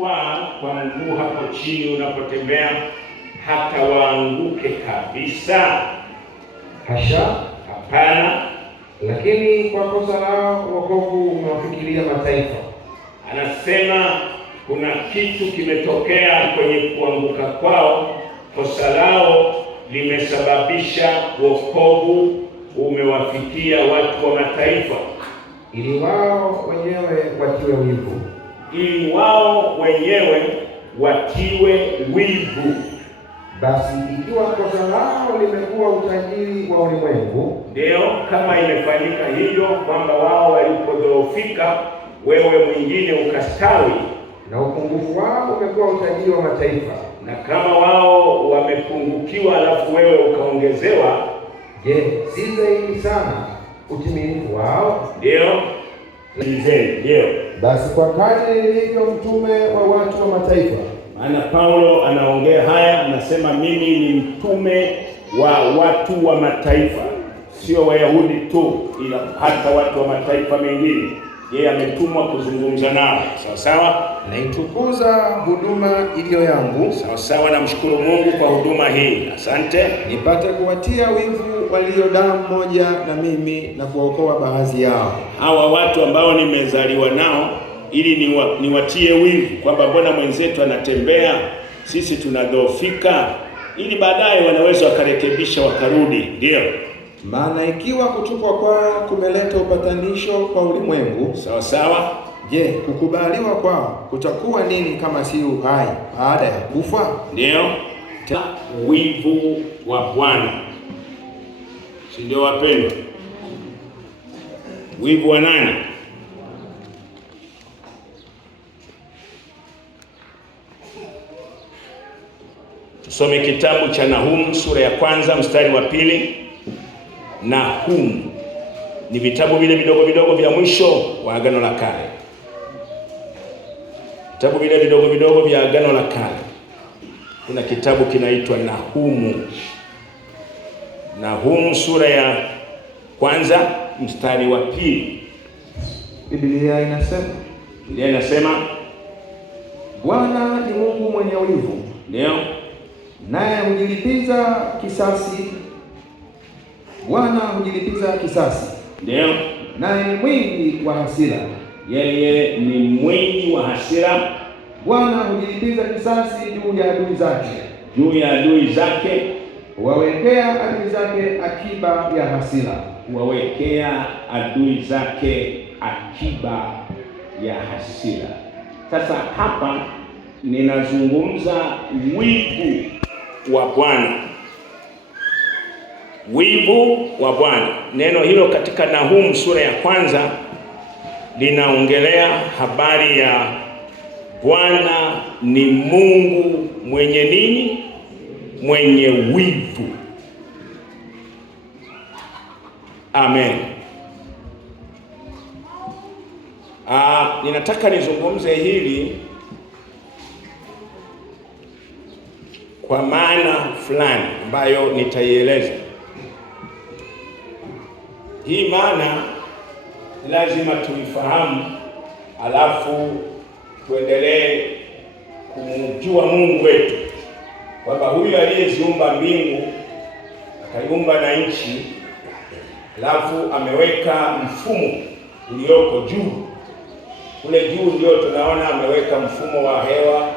kwa mguu hapo chini unapotembea hata waanguke kabisa? Hasha, hapana. Lakini kwa kosa lao wokovu umewafikiria mataifa. Anasema kuna kitu kimetokea kwenye kuanguka kwao, kosa lao limesababisha wokovu umewafikia watu wa mataifa, ili wao wenyewe watiwe wivu. Ili wao wenyewe watiwe wivu. Basi ikiwa kosa lao limekuwa utajiri wa ulimwengu, ndio kama imefanyika hivyo kwamba wao walipodhoofika wewe mwingine ukastawi, na upungufu wao umekuwa utajiri wa mataifa, na kama wao wamepungukiwa alafu wewe ukaongezewa, je, si zaidi sana utimilifu wao? Ndio. Basi kwa kadri nilivyo mtume wa watu wa mataifa. Maana Paulo anaongea haya, anasema mimi ni mtume wa watu wa mataifa, sio Wayahudi tu, ila hata watu wa mataifa mengine. Yeye ametumwa kuzungumza nao. Sawa sawa, naitukuza huduma iliyo yangu. Sawa sawa, namshukuru Mungu kwa huduma hii. Asante. Nipate kuwatia wivu walio damu moja na mimi, na kuokoa baadhi yao. Hawa watu ambao nimezaliwa nao, ili niwatie wivu kwamba mbona mwenzetu anatembea, sisi tunadhoofika, ili baadaye wanaweza wakarekebisha wakarudi. Ndio. Maana ikiwa kuchukua kwao kumeleta upatanisho kwa ulimwengu, sawa sawa, je, kukubaliwa kwao kutakuwa nini kama si uhai baada ya kufa? Ndio. Wivu wa Bwana, si ndio wapendwa? Wivu wa nani? Tusome kitabu cha Nahumu sura ya 1 mstari wa 2. Nahumu ni vitabu vile vidogo vidogo vya mwisho wa Agano la Kale. Vitabu vile vidogo vidogo vya Agano la Kale. Kuna kitabu kinaitwa Nahumu. Nahumu sura ya 1 mstari wa 2. Biblia inasema Bwana ni Mungu mwenye wivu. Ndio. Naye hujilipiza kisasi. Bwana hujilipiza kisasi. Ndio. Naye ni mwingi wa hasira. Yeye ni mwingi wa hasira. Bwana hujilipiza kisasi juu ya adui zake. Juu ya adui zake. Huwawekea adui zake akiba ya hasira. Huwawekea adui zake akiba ya hasira. Sasa hapa ninazungumza wivu wa Bwana. Wivu wa Bwana. Neno hilo katika Nahumu sura ya 1 linaongelea habari ya Bwana ni Mungu mwenye nini? Mwenye wivu. Amen. Ninataka nizungumze hili kwa maana fulani ambayo nitaieleza. Hii maana lazima tuifahamu, alafu tuendelee kumjua Mungu wetu, kwamba huyu aliyeziumba mbingu akaiumba na nchi, alafu ameweka mfumo ulioko juu. Kule juu ndio tunaona ameweka mfumo wa hewa,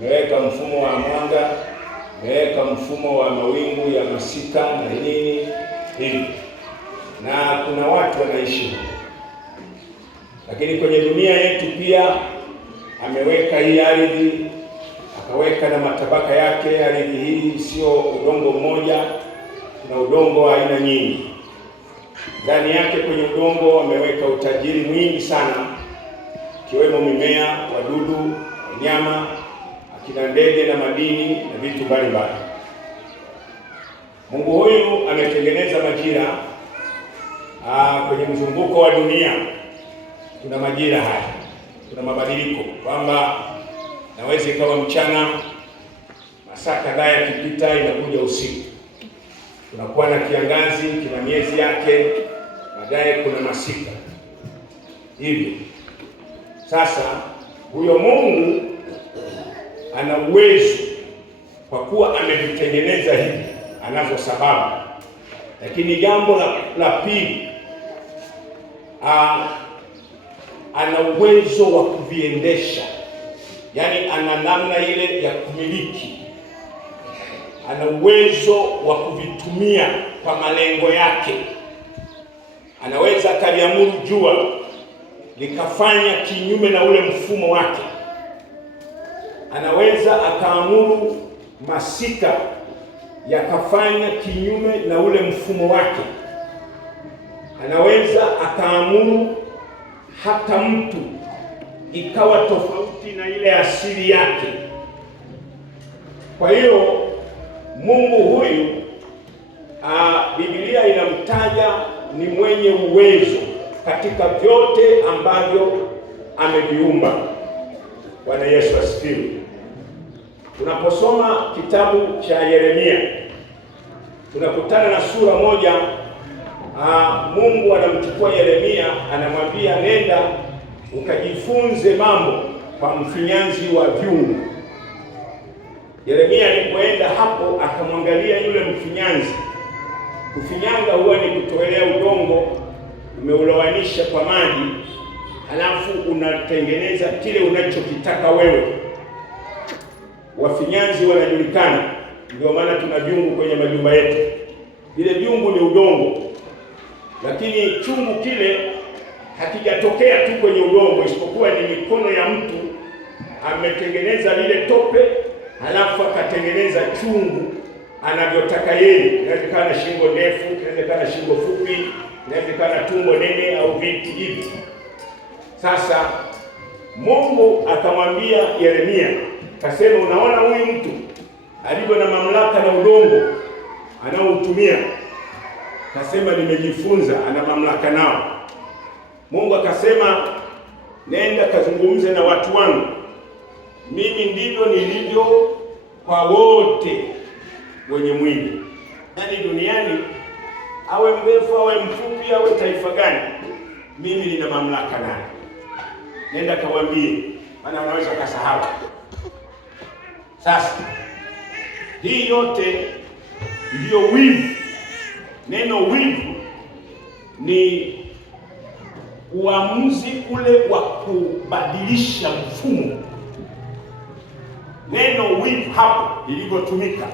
ameweka mfumo wa mwanga, ameweka mfumo wa mawingu ya masika na nini hivi, na kuna watu wanaishi huko. Lakini kwenye dunia yetu pia ameweka hii ardhi, akaweka na matabaka yake. Ardhi hii sio udongo mmoja, kuna udongo wa aina nyingi. Ndani yake kwenye udongo ameweka utajiri mwingi sana, ikiwemo mimea, wadudu, wanyama, akina ndege na madini na vitu mbalimbali. Mungu huyu ametengeneza majira. Kwenye mzunguko wa dunia kuna majira haya, kuna mabadiliko, kwamba naweza ikawa mchana, masaa kadhaa yakipita inakuja usiku. Tunakuwa na kiangazi, kina miezi yake, baadaye kuna masika. Hivi Sasa huyo Mungu uwezo, kwa kuwa amevitengeneza hivi, anazo sababu. Lakini jambo la pili, ana uwezo wa kuviendesha, yaani ana namna ile ya kumiliki, ana uwezo wa kuvitumia kwa malengo yake. Anaweza akaliamuru jua likafanya kinyume na ule mfumo wake. Anaweza akaamuru masika yakafanya kinyume na ule mfumo wake. Anaweza akaamuru hata mtu ikawa tofauti na ile asili yake. Kwa hiyo Mungu huyu Biblia inamtaja ni mwenye uwezo katika vyote ambavyo ameviumba. Bwana Yesu asifiwe. Tunaposoma kitabu cha Yeremia tunakutana na sura moja. Mungu anamchukua Yeremia, anamwambia nenda ukajifunze mambo kwa mfinyanzi wa vyungu. Yeremia alipoenda hapo akamwangalia yule mfinyanzi. Kufinyanga huwa ni kutolea udongo umeulowanisha kwa maji, halafu unatengeneza kile unachokitaka wewe. Wafinyanzi wanajulikana, ndio maana tuna vyungu kwenye majumba yetu. Vile vyungu ni udongo, lakini chungu kile hakijatokea tu kwenye udongo, isipokuwa ni mikono ya mtu ametengeneza lile tope, halafu akatengeneza chungu anavyotaka yeye. Inawezekana shingo ndefu, inawezekana shingo fupi, inawezekana tumbo nene au viti hivi. Sasa Mungu akamwambia Yeremia, kasema, unaona huyu mtu alivyo na mamlaka na udongo anaoutumia? Kasema, nimejifunza, ana mamlaka nao. Mungu akasema, nenda kazungumze na watu wangu, mimi ndivyo nilivyo kwa wote wenye mwili. Yaani duniani, awe mrefu awe mfupi awe taifa gani, mimi nina mamlaka naye. Nenda kawaambie, maana unaweza kasahau. Sasa hii yote ndiyo wivu. Neno wivu ni uamuzi ule wa kubadilisha mfumo. Neno wivu hapo lilivyotumika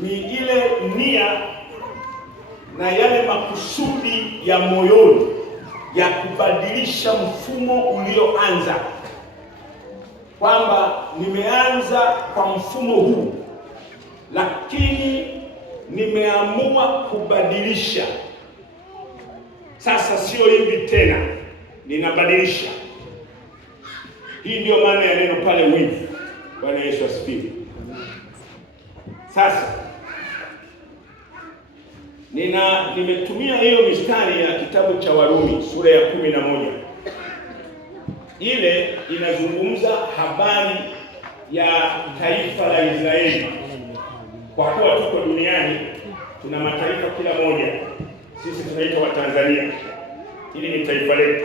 ni ile nia na yale makusudi ya moyoni ya kubadilisha mfumo ulioanza, kwamba nimeanza kwa mfumo huu, lakini nimeamua kubadilisha. Sasa sio hivi tena, ninabadilisha. Hii ndio maana ya neno pale wivu. Bwana Yesu asifiwe. Sasa nimetumia hiyo mistari ya kitabu cha Warumi sura ya 11. Ile inazungumza habari ya taifa la Israeli. Kwa kuwa tuko duniani, tuna mataifa kila moja. Sisi tunaitwa Watanzania, hili ni taifa letu.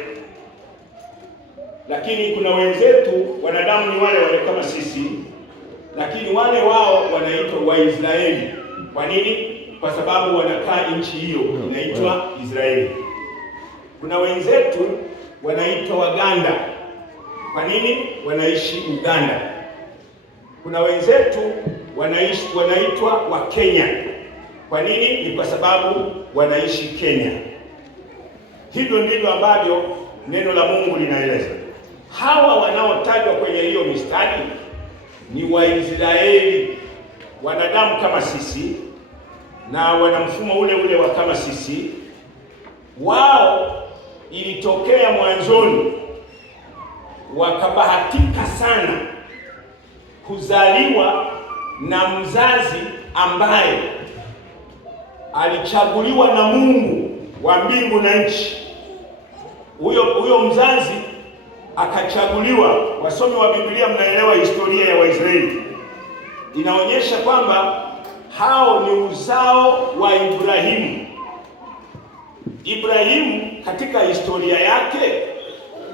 Lakini kuna wenzetu, wanadamu ni wale wale kama sisi, lakini wale wao wanaitwa Waisraeli. Kwa nini? Kwa sababu wanakaa nchi hiyo inaitwa Israeli. Kuna wenzetu wanaitwa Waganda. Kwa nini? Wanaishi Uganda. Kuna wenzetu wanaitwa Wakenya. Kwa nini? Ni kwa sababu wanaishi Kenya. Hivyo ndivyo ambavyo neno la Mungu linaeleza. Hawa wanaotajwa kwenye hiyo mistari ni Waisraeli, wanadamu kama sisi na wana mfumo ule ule wa kama sisi. Wao ilitokea mwanzoni wakabahatika sana kuzaliwa na mzazi ambaye alichaguliwa na Mungu wa mbingu na nchi. Huyo mzazi akachaguliwa. Wasomi wa Biblia mnaelewa historia ya Waisraeli. Inaonyesha kwamba hao ni uzao wa Ibrahimu. Ibrahimu katika historia yake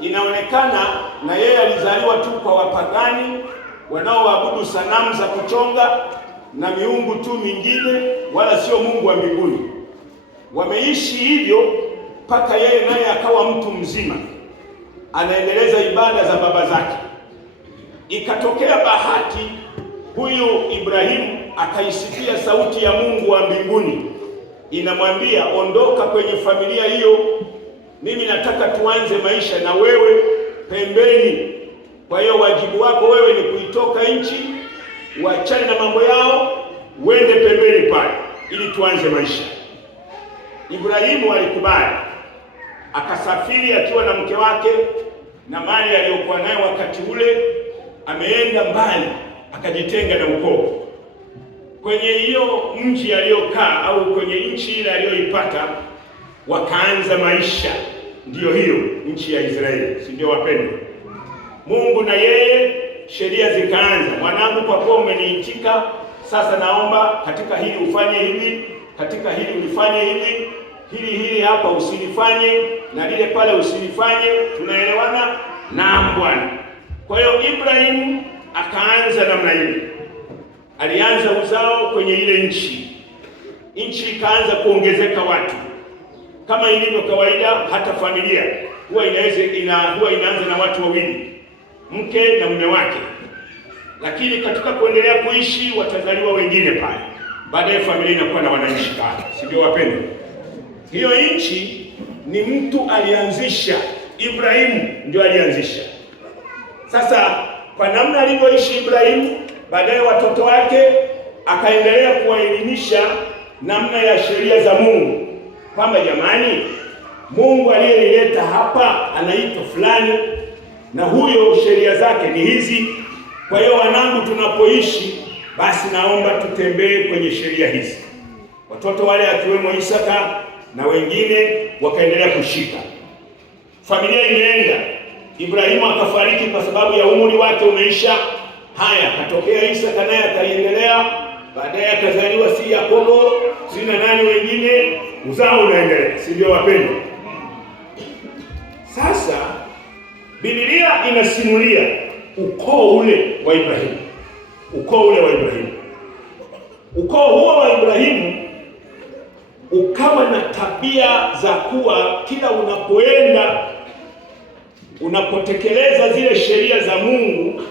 inaonekana na yeye alizaliwa tu kwa wapagani wanaoabudu sanamu za kuchonga na miungu tu mingine, wala sio Mungu wa mbinguni. Wameishi hivyo mpaka yeye naye akawa mtu mzima, anaendeleza ibada za baba zake. Ikatokea bahati, huyu Ibrahimu akaisikia sauti ya Mungu wa mbinguni inamwambia, ondoka kwenye familia hiyo, mimi nataka tuanze maisha na wewe pembeni. Kwa hiyo wajibu wako wewe ni kuitoka nchi, uachane na mambo yao, uende pembeni pale ili tuanze maisha. Ibrahimu alikubali, akasafiri akiwa na mke wake na mali aliyokuwa nayo wakati ule. Ameenda mbali, akajitenga na ukoo. Kwenye hiyo mji aliyokaa au kwenye nchi ile aliyoipata, wakaanza maisha, ndiyo hiyo nchi ya Israeli, si ndio wapendwa? Mungu na yeye sheria zikaanza. Mwanangu, kwa kuwa umeniitika, sasa naomba katika hili ufanye hivi, katika hili ulifanye hivi, hili hapa usilifanye, na lile pale usilifanye. Tunaelewana? Naam Bwana. Kwa hiyo Ibrahimu akaanza namna hiyo. Alianza uzao kwenye ile nchi ikaanza kuongezeka watu. Kama ilivyo kawaida, hata familia huwa inaanza na watu wawili, mke na mume wake, lakini katika kuendelea kuishi watazaliwa wengine pale, baadaye familia inakuwa na wananchi pale, si ndio wapendwa? Hiyo nchi ni mtu alianzisha, Ibrahimu ndio alianzisha. Sasa kwa namna alivyoishi Ibrahimu, baadaye watoto wake akaendelea kuwaelimisha namna ya sheria za Mungu, kwamba jamani, Mungu aliyenileta hapa anaitwa fulani na huyo sheria zake ni hizi. Kwa hiyo wanangu, tunapoishi basi naomba tutembee kwenye sheria hizi. Watoto wale akiwemo Isaka na wengine wakaendelea kushika. Familia imeenda. Ibrahimu akafariki kwa sababu ya umri wake umeisha. Haya, katokea Isaka naye akaiendelea, baadaye akazaliwa si Yakobo, si na nani wengine, uzao unaendelea, si ndio wapendwa? Sasa Biblia inasimulia ukoo ule wa Ibrahimu. Ukoo huo wa Ibrahimu ukawa na tabia za kuwa kila unapotekeleza zile sheria za Mungu,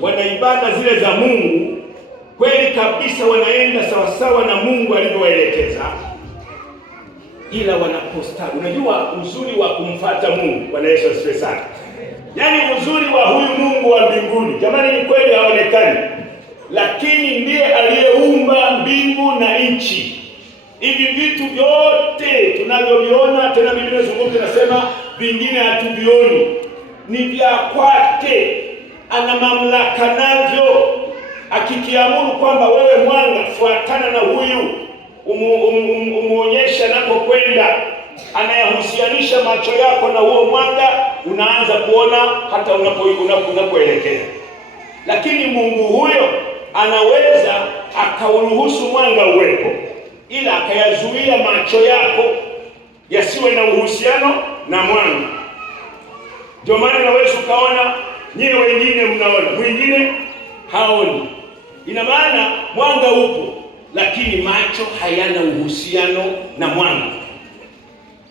wanaibada zile za Mungu, kweli kabisa wanaenda sawasawa na Mungu alivyowaelekeza, ila wanaposta. Unajua uzuri wa kumfuata Mungu, Bwana Yesu asifiwe sana. Yaani uzuri wa huyu Mungu wa mbinguni, jamani, ni kweli haonekani, lakini ndiye aliyeumba mbingu na nchi. Hivi vitu vyote tunavyoviona, tena Biblia inazungumza inasema vingine hatuvioni, ni vya kwake, ana mamlaka navyo. Akikiamuru kwamba wewe mwanga, fuatana na huyu, umuonyesha napokwenda, anayahusianisha macho yako na huo mwanga, unaanza kuona hata unapoelekea. Lakini Mungu huyo anaweza akauruhusu mwanga uwepo, ila akayazuia macho yako yasiwe na uhusiano na mwanga. Ndio maana unaweza ukaona nyie wengine mnaona, mwingine haoni. Ina maana mwanga upo, lakini macho hayana uhusiano na mwanga.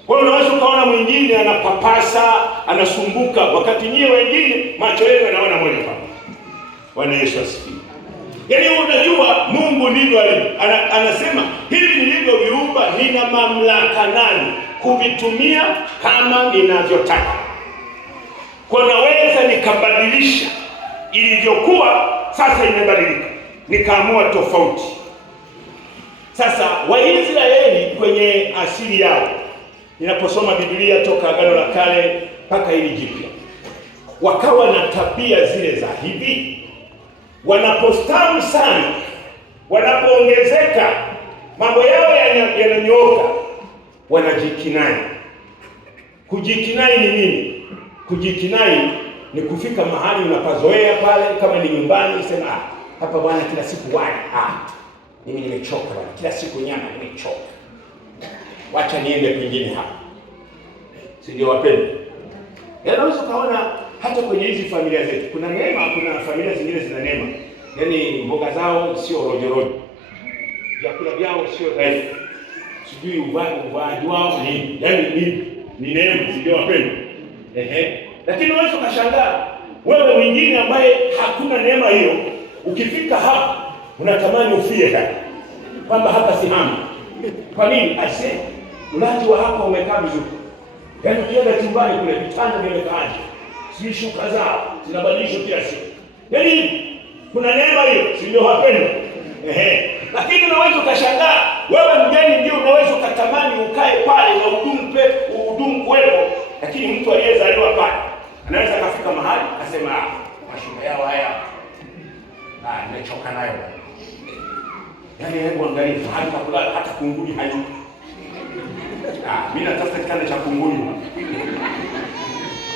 Kwa hiyo unaweza ukaona mwingine anapapasa, anasumbuka, wakati nyie wengine macho yenu yanaona moja kwa moja. Bwana Yesu asifiwe. Yaani unajua Mungu ndivyo alivyo. Anasema hivi nilivyoviumba nina mamlaka nani kuvitumia kama ninavyotaka. Kwa naweza nikabadilisha ilivyokuwa, sasa imebadilika, nikaamua tofauti. Sasa Waisraeli kwenye asili yao, ninaposoma Biblia toka Agano la Kale mpaka hili Jipya, wakawa na tabia zile za hivi. Wanapostawi sana, wanapoongezeka, mambo yao yananyooka, wanajikinai. Kujikinai ni nini? Kujikinai ni kufika mahali unapazoea pale, kama ni nyumbani, sema hapa bwana kila siku wali, mimi nimechoka bwana, kila siku nyama, nimechoka, wacha niende pengine hapa. Si ndio wapendwa? Unaweza kaona hata kwenye hizi familia zetu kuna neema. Kuna familia zingine zina neema, yaani mboga zao sio rojorojo, vyakula vyao sio dhaifu, sijui uvaaji wao ni yaani ni neema, sio wapendo. Lakini wewe ukashangaa, wewe mwingine ambaye hakuna neema hiyo, ukifika hapa unatamani ufie hapa, kwamba hapa si hama. Kwa nini? Aise, ulaji wa hapa umekaa vizuri. Yaani ukienda chumbani kule vitanda vimekaaje, si shuka zao zinabadilishwa kila siku. Yaani kuna neema hiyo, si ndio wapendwa? Lakini unaweza ukashangaa, wewe mgeni ndio unaweza ukatamani ukae pale na udumu kuwepo, lakini mtu aliyezaliwa pale anaweza kafika mahali akasema mashuka yao haya nimechoka nayo. Yaani hebu angalia hata kulala hata kunguni hayo. Mimi natafuta kitanda cha kunguni.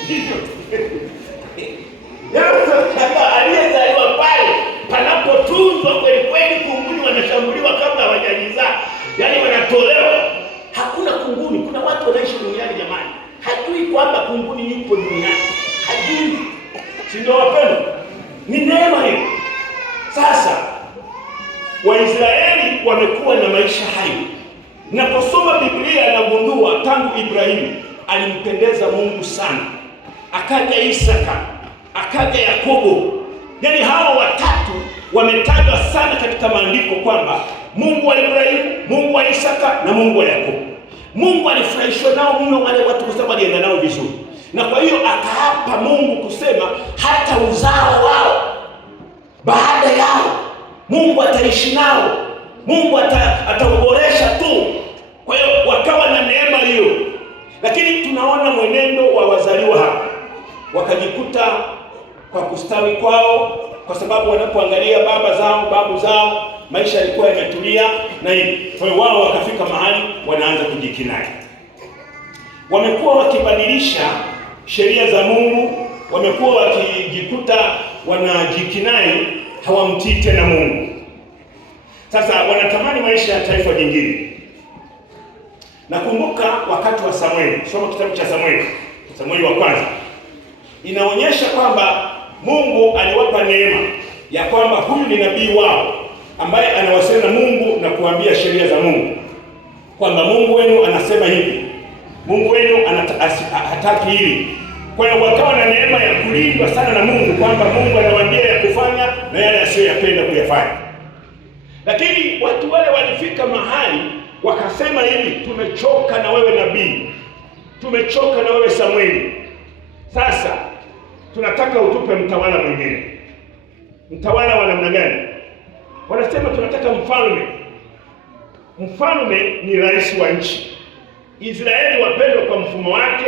Hivyo. Sasa aliyezaliwa pale panapotunzwa kweli kweli, kunguni wanashambuliwa kabla hawajazaa. Yaani wanatolewa. Hakuna kunguni. Kuna watu wanaishi duniani jamani, hajui kwamba kunguni yupo duniani. Hajui. Si ndio wapendwa? Ni neema hiyo. Sasa Waisraeli wamekuwa na maisha hayo. Naposoma Biblia nagundua tangu Ibrahimu alimpendeza Mungu sana, akaja Isaka, akaja Yakobo. Yaani hao watatu wametajwa sana katika maandiko kwamba Mungu wa Ibrahimu, Mungu wa Isaka na Mungu wa Yakobo. Mungu alifurahishwa nao mno wale watu kwa sababu alienda nao vizuri. Na kwa hiyo akaapa Mungu kusema hata uzao wao baada yao Mungu ataishi nao, Mungu atauboresha tu. Kwa hiyo wakawa na neema hiyo. Lakini tunaona mwenendo wa wazaliwa hapa, wakajikuta kwa kustawi kwao, kwa sababu wanapoangalia baba zao, babu zao, maisha yalikuwa yametulia na hivi. Kwa hiyo wao wakafika mahali wanaanza kujikinai. Wamekuwa wakibadilisha sheria za Mungu, wamekuwa wakijikuta wanajikinai, hawamtii tena Mungu. Sasa wanatamani maisha ya taifa jingine. Nakumbuka wakati wa Samueli, soma kitabu cha Samueli wa kwanza. Inaonyesha kwamba Mungu aliwapa neema ya kwamba huyu ni nabii wao ambaye anawasiliana na Mungu na kuambia sheria za Mungu. Kwamba Mungu wenu anasema hivi, Mungu wenu hataki hili. Kwa hiyo wakawa na neema ya kulindwa sana na Mungu, kwamba Mungu anawaambia ya kufanya na yale asiyoyapenda kuyafanya. Lakini watu wale walifika mahali wakasema hivi, tumechoka na wewe nabii, tumechoka na wewe Samueli, sasa tunataka utupe mtawala mwingine. Mtawala wa namna gani? Wanasema tunataka mfalme. Mfalme ni rais wa nchi. Israeli wapendwa, kwa mfumo wake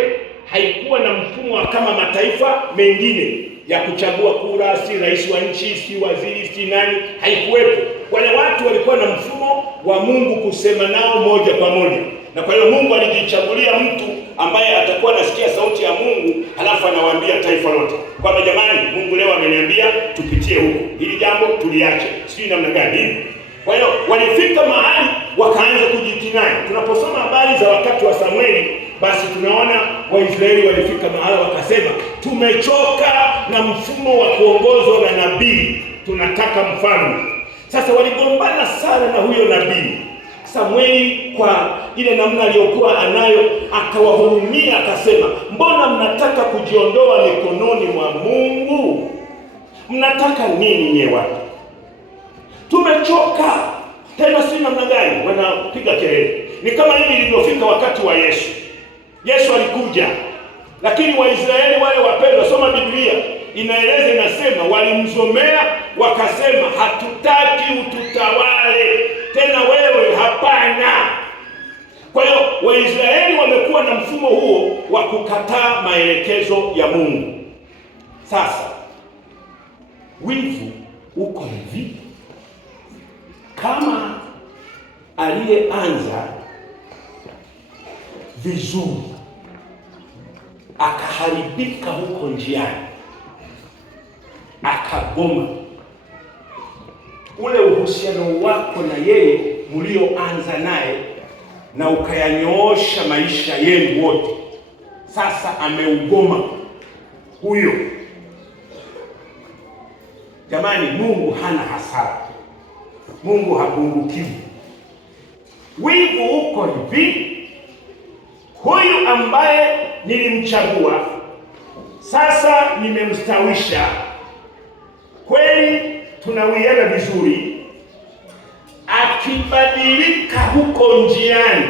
haikuwa na mfumo kama mataifa mengine ya kuchagua kura, si rais wa nchi, si waziri, si nani, haikuwepo. Wale watu walikuwa na mfumo wa Mungu kusema nao moja kwa moja. Na kwa hiyo Mungu alijichagulia mtu ambaye atakuwa anasikia sauti ya Mungu, halafu anawaambia taifa lote kwamba jamani, Mungu leo ameniambia tupitie huko, hili jambo tuliache, sijui namna gani hivi. Kwa hiyo walifika mahali wakaanza kujikinai. Tunaposoma habari za wakati wa Samueli, basi tunaona Waisraeli walifika mahali wakasema, tumechoka na mfumo wa kuongozwa na nabii, tunataka mfalme. Sasa waligombana sana na huyo nabii. Samueli kwa ile namna aliyokuwa anayo akawahurumia, akasema, mbona mnataka kujiondoa mikononi mwa Mungu? Mnataka nini nyewe watu? Tumechoka. Tena si namna gani wanapiga kelele. Ni kama hivi ilivyofika wakati wa Yesu. Yesu alikuja, lakini Waisraeli wale wapendwa, soma Biblia, inaeleza inasema walimzomea, wakasema hatutaki ututawale tena wewe, hapana. Kwa hiyo Waisraeli wamekuwa na mfumo huo wa kukataa maelekezo ya Mungu. Sasa wivu uko hivi, kama aliyeanza vizuri akaharibika huko njiani, akagoma, ule uhusiano wako na yeye mlioanza naye na ukayanyoosha maisha yenu wote, sasa ameugoma. huyo. Jamani, Mungu hana hasara, Mungu hapungukiwi. Wivu uko hivi, huyu ambaye nilimchagua sasa nimemstawisha, kweli tunawiana vizuri, akibadilika huko njiani,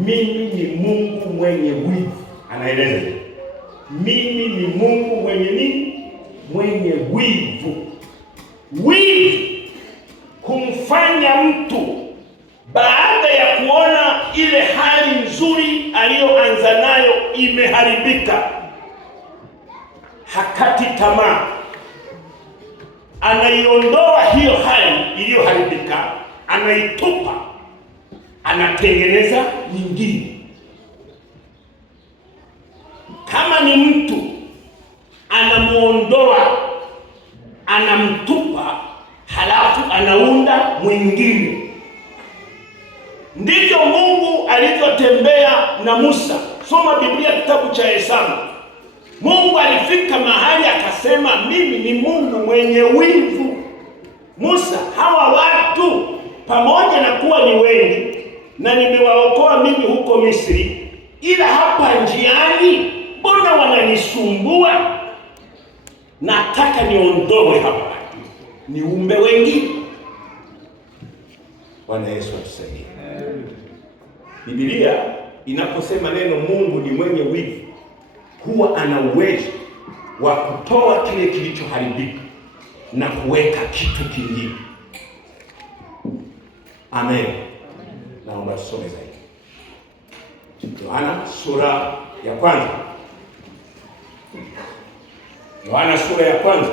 mimi ni Mungu mwenye wivu. Anaeleza, mimi ni Mungu mwenye nini? Mwenye wivu. Wivu kumfanya mtu baada ya kuona ile hali nzuri aliyoanza nayo imeharibika, hakati tamaa, anaiondoa hiyo hali iliyoharibika, anaitupa, anatengeneza nyingine. Kama ni mtu anamuondoa, anamtupa, halafu anaunda mwingine. Ndivyo Mungu alivyotembea na Musa. Soma Biblia kitabu cha Hesabu. Mungu alifika mahali akasema, mimi ni Mungu mwenye wivu. Musa, hawa watu pamoja na kuwa ni wengi na nimewaokoa mimi huko Misri, ila hapa njiani mbona wananisumbua? Nataka niondoe hapa, niumbe wengine. Bwana Yesu atusaidie. Biblia inaposema neno Mungu ni mwenye wivu, huwa ana uwezo wa kutoa kile kilichoharibika na kuweka kitu kingine. Amen. Naomba tusome zaidi. Yohana sura ya kwanza. Yohana sura ya kwanza.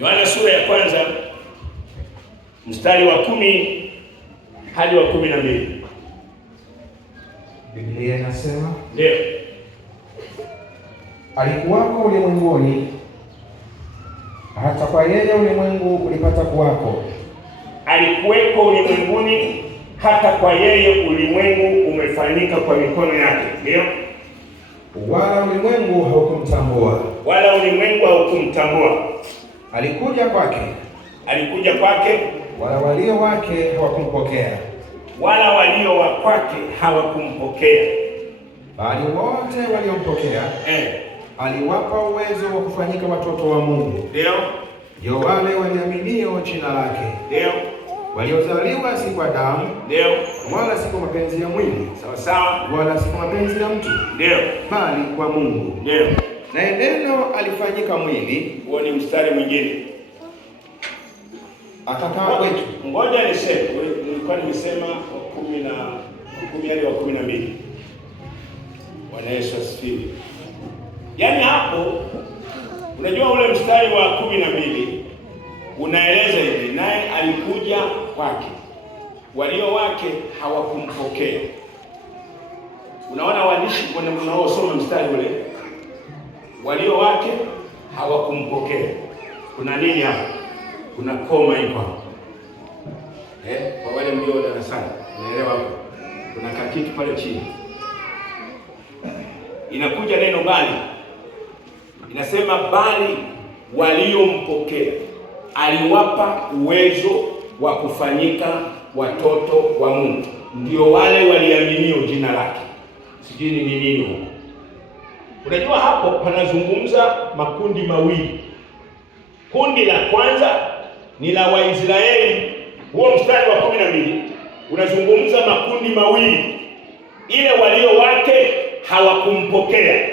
Yohana sura ya kwanza mstari wa 10 hadi wa 12. Biblia inasema, ndio, alikuwako ulimwenguni, hata kwa yeye ulimwengu ulipata kuwako. Alikuweko ulimwenguni, hata kwa yeye ulimwengu umefanyika kwa mikono yake. Ndio, wala ulimwengu haukumtambua. Wala ulimwengu haukumtambua. Alikuja kwake, wala walio wake hawakumpokea. Wala walio wa kwake hawakumpokea. Bali wote waliompokea, aliwapa uwezo wa kufanyika watoto wa Mungu. Ndio wale walioaminio jina lake. Ndio waliozaliwa si kwa damu, ndio, wala si kwa mapenzi ya mwili, sawa sawa, wala si kwa mapenzi ya mtu, ndio, bali kwa Mungu. Ndio. Na neno alifanyika mwili. Huo ni mstari mwingine. Akakaa kwetu. Ngoja niseme, nilikuwa nimesema 10 hadi wa 12. Bwana Yesu asifiwe. Yaani hapo unajua ule mstari wa 12 unaeleza hivi, naye alikuja kwake, walio wake hawakumpokea. Unaona waandishi wanaosoma mstari ule, walio wake hawakumpokea. Kuna nini hapo? Kuna koma iko hapo. Kwa wale mlio darasani, unaelewa hapo? Kuna kakitu pale chini. Inakuja neno bali. Inasema bali waliompokea aliwapa uwezo wa kufanyika watoto wa Mungu. Ndio wale waliaminio jina lake. Sijui ni nini huko. Unajua hapo panazungumza makundi mawili. Kundi la kwanza ni la Waisraeli. Huo mstari wa 12 unazungumza makundi mawili. Ile walio wake hawakumpokea.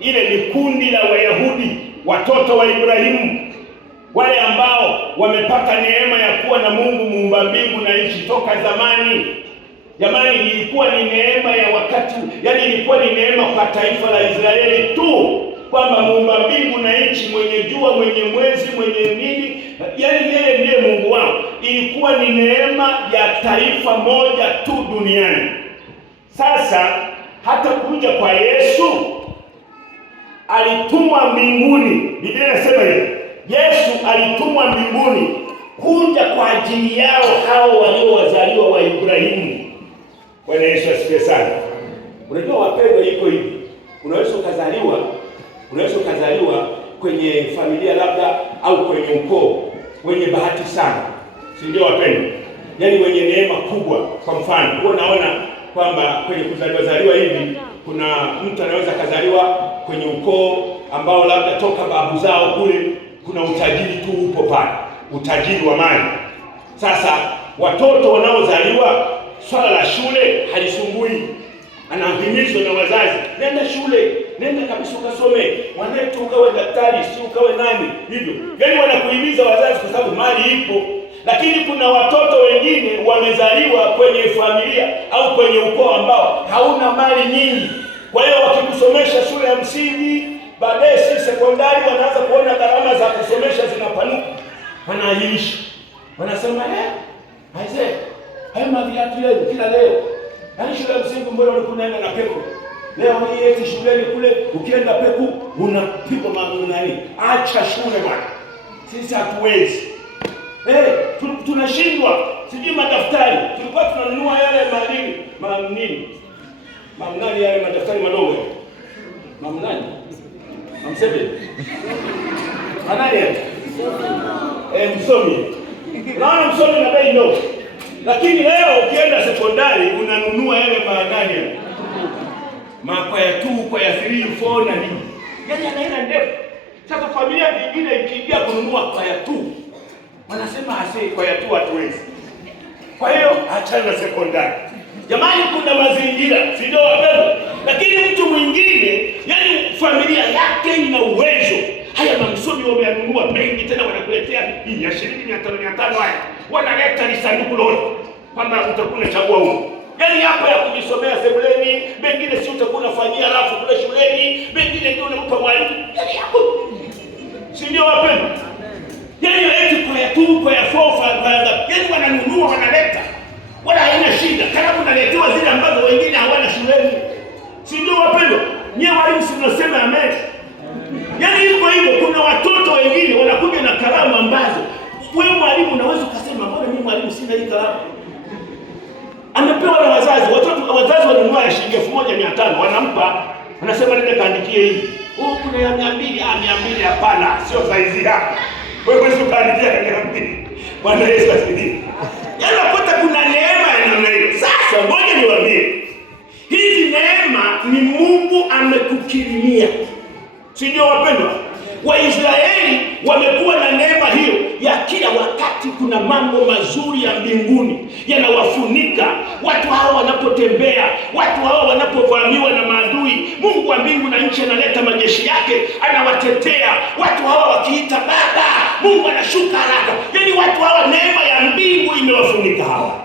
Ile ni kundi la Wayahudi, watoto wa Ibrahimu, wale ambao wamepata neema ya kuwa na Mungu muumba mbingu na nchi toka zamani. Jamani, ilikuwa ni neema ya wakati, yani ilikuwa ni neema kwa taifa la Israeli tu, kwamba muumba mbingu na nchi, mwenye jua, mwenye mwezi, mwenye nini, yani yeye ndiye Mungu wao. Ilikuwa ni neema ya taifa moja tu duniani. Sasa hata kuja kwa Yesu alitumwa mbinguni. Biblia inasema hivi, Yesu alitumwa mbinguni kuja kwa ajili yao hao waliowazaliwa wa Ibrahimu. Bwana Yesu asifiwe sana. Unajua wapendwa, iko hivi, unaweza ukazaliwa kwenye familia labda au kwenye ukoo wenye bahati sana, si ndio wapendwa? Yaani wenye neema kubwa. Kwa mfano, huwa naona kwamba kwenye kuzaliwa hivi, kuna mtu anaweza kazaliwa kwenye ukoo ambao labda toka babu zao kule kuna utajiri tu upo pale, utajiri wa mali. Sasa watoto wanaozaliwa, swala la shule halisumbui. Anahimizwa na wazazi, nenda shule, nenda kabisa ukasome, mwanetu ukawe daktari, si ukawe nani hivyo. Yaani wanakuhimiza wazazi kwa sababu mali ipo. Lakini kuna watoto wengine wamezaliwa kwenye familia au kwenye ukoo ambao hauna mali nyingi. Kwa hiyo wakikusomesha shule ya msingi, baadaye si sekondari, wanaanza kuona gharama za kusomesha zinapanuka. Wanaahirisha. Wanasema aisee, hayo maviatu yenu kila leo. Yaani shule ya msingi mbona unaenda na pepo? Leo hii eti shuleni kule ukienda pepo unapigwa nani? Acha shule bwana. Sisi hatuwezi. Tunashindwa. Sijui madaftari. Tulikuwa tunanunua yale mamnani yale madaftari madogo. Mamnani? Mamsebe. Anani? Msomi. Naona msomi na bei ndogo. Lakini leo ukienda sekondari unanunua yale maanani. Makwaya 2, kwaya 3, 4 na nini. Yaani anaenda ndefu. Sasa familia nyingine ikiingia kununua kwaya 2, wanasema kwaya 2 hatuwezi. Kwa hiyo achana na sekondari. Jamani, kuna mazingira, si ndio wapendwa? Lakini mtu mwingine, yaani familia yake ina uwezo. Haya mamsomi wameanunua mengi, tena wanakuletea hii ya shilingi 500 haya. Wanaleta lisanduku lote kwamba utakuwa unachagua huko. Yaani hapo ya kujisomea sebuleni, mengine si utakuwa unafanyia rafu kule shuleni, mengine ndio unampa mwalimu. Yaani hapo. Si ndio wapendwa? Yaani eti kwaya 2, kwaya 4, yaani wananunua wanaleta. Wala haina shida. Kama unaletewa zile ambazo wengine hawana shuleni. Si ndio wapendwa? Nyewe walimu si mnasema amen. Yaani iko hivyo, kuna watoto wengine wanakuja na kalamu ambazo wewe mwalimu unaweza kusema mbona mimi mwalimu sina hii kalamu? Anapewa na wazazi. Wazazi wanunua ya shilingi 1500 wanampa. Anasema nenda kaandikie hii. Kuna ya 200, 200 hapana, sio saizi yako. Wewe usikaandikia ya 200. Bwana Yesu asifiwe. Yaani unakuta kuna neema ya namna hiyo. Sasa ngoja niwaambie. Hizi neema ni Mungu amekukirimia. Si ndio wapendwa? Waisraeli wamekuwa na neema hiyo ya kila wakati. Kuna mambo mazuri ya mbinguni yanawafunika watu hao wanapotembea, watu hao wanapovamiwa na maadui. Mungu wa mbingu na nchi analeta majeshi yake, anawatetea. Watu hao wakiita Baba, Mungu anashuka haraka. Yaani watu hao neema ya mbingu imewafunika hawa.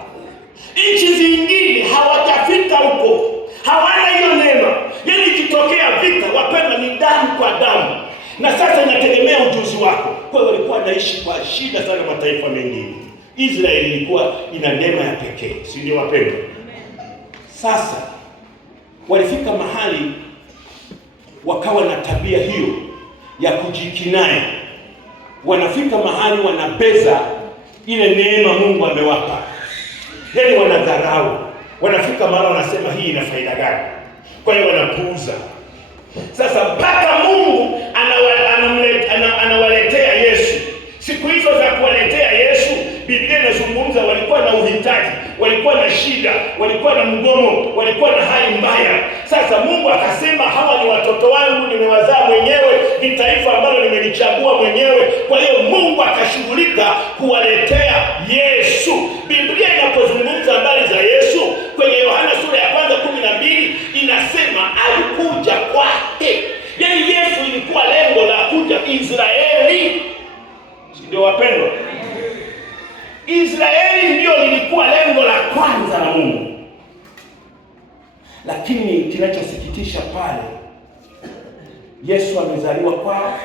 Nchi zingine hawajafika huko, hawana hiyo neema. Yaani ikitokea vita, wapendwa, ni damu kwa damu. Na sasa inategemea ujuzi wako. Kwa hiyo walikuwa wanaishi kwa shida sana mataifa mengine. Israeli ilikuwa ina neema ya pekee, si ndio wapendwa? Sasa walifika mahali wakawa na tabia hiyo ya kujikinai. Wanafika mahali wanabeza ile neema Mungu amewapa. Yaani wanadharau. Wanafika mahali wanasema hii ina faida gani? Kwa hiyo wanapuuza. Sasa mpaka Mungu anawaletea Yesu. Siku hizo za kuwaletea Yesu, Biblia inazungumza walikuwa na uhitaji, walikuwa na shida, walikuwa na mgomo, walikuwa na hali mbaya. Sasa Mungu akasema hawa ni watoto wangu, nimewazaa mwenyewe, ni taifa ambalo nimelichagua mwenyewe. Kwa hiyo Mungu akashughulika kuwaletea Yesu. Biblia inapozungumza habari za Yesu kwenye Yohana sura ya 1:12 inasema alikuja kwake. Yaani Yesu ilikuwa lengo la kuja Israeli. Ndio wapendwa? Israeli ndio lilikuwa lengo la kwanza la Mungu. Lakini kinachosikitisha pale, Yesu amezaliwa kwao.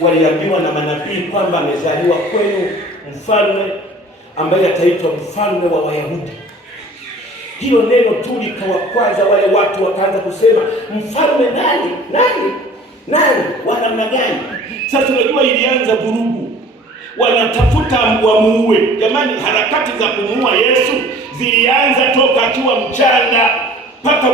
Waliambiwa na manabii kwamba amezaliwa kwenu mfalme ambaye ataitwa mfalme wa Wayahudi. Hilo neno tu likawakwaza wale watu, wakaanza kusema mfalme nani? Wa namna gani? Sasa unajua ilianza vurugu, wanatafuta wamuue. Jamani, harakati za kumuua Yesu zilianza toka akiwa mchanga mpaka